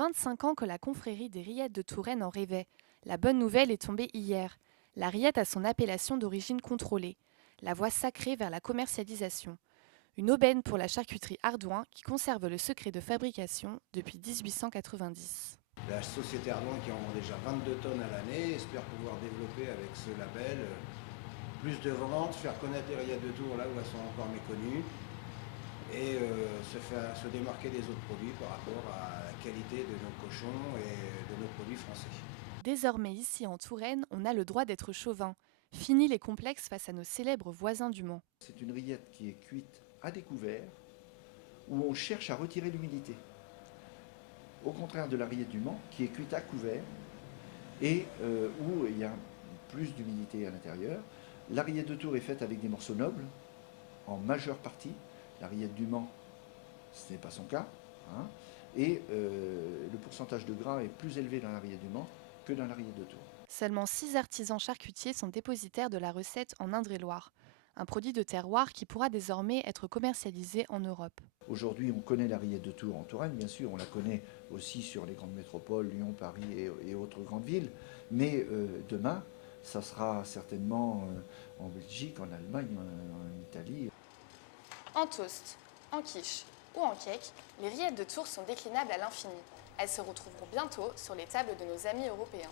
25 ans que la confrérie des Rillettes de Touraine en rêvait. La bonne nouvelle est tombée hier. La rillette a son appellation d'origine contrôlée, la voie sacrée vers la commercialisation. Une aubaine pour la charcuterie Ardouin qui conserve le secret de fabrication depuis 1890. La société Ardouin qui en vend déjà 22 tonnes à l'année espère pouvoir développer avec ce label plus de ventes, faire connaître les rillettes de Tours là où elles sont encore méconnues et se démarquer des autres produits par rapport à la qualité de nos cochons et de nos produits français. Désormais ici en Touraine, on a le droit d'être chauvin. Fini les complexes face à nos célèbres voisins du Mans. C'est une rillette qui est cuite à découvert, où on cherche à retirer l'humidité. Au contraire de la rillette du Mans, qui est cuite à couvert, et où il y a plus d'humidité à l'intérieur. La rillette de Tours est faite avec des morceaux nobles, en majeure partie. La rillette du Mans, ce n'est pas son cas. Hein. Et le pourcentage de gras est plus élevé dans la rillette du Mans que dans la rillette de Tours. Seulement 6 artisans charcutiers sont dépositaires de la recette en Indre-et-Loire, un produit de terroir qui pourra désormais être commercialisé en Europe. Aujourd'hui, on connaît la rillette de Tours en Touraine, bien sûr, on la connaît aussi sur les grandes métropoles, Lyon, Paris et autres grandes villes, mais demain, ça sera certainement en Belgique, en Allemagne, en Italie. En toast, en quiche ou en cake, les rillettes de Tours sont déclinables à l'infini. Elles se retrouveront bientôt sur les tables de nos amis européens.